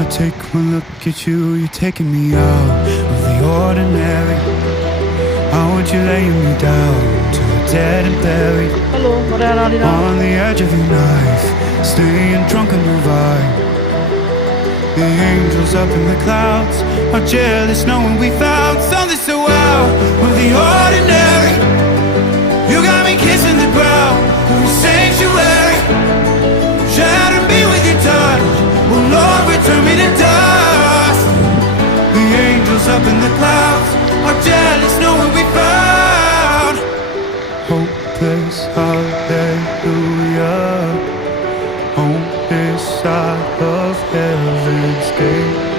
I take one look at you, you're taking me out of the ordinary. How would you lay me down to the dead and buried? Hello, Mariana. On the edge of your knife, staying drunk and revive. The angels up in the clouds are jealous knowing we found something so out of the ordinary. You got me kissing the ground, the sanctuary. Shatter me with your touch, oh Lord, return me to dust. The angels up in the clouds are jealous knowing we found hopeless, hallelujah. Home is side of heaven's gate.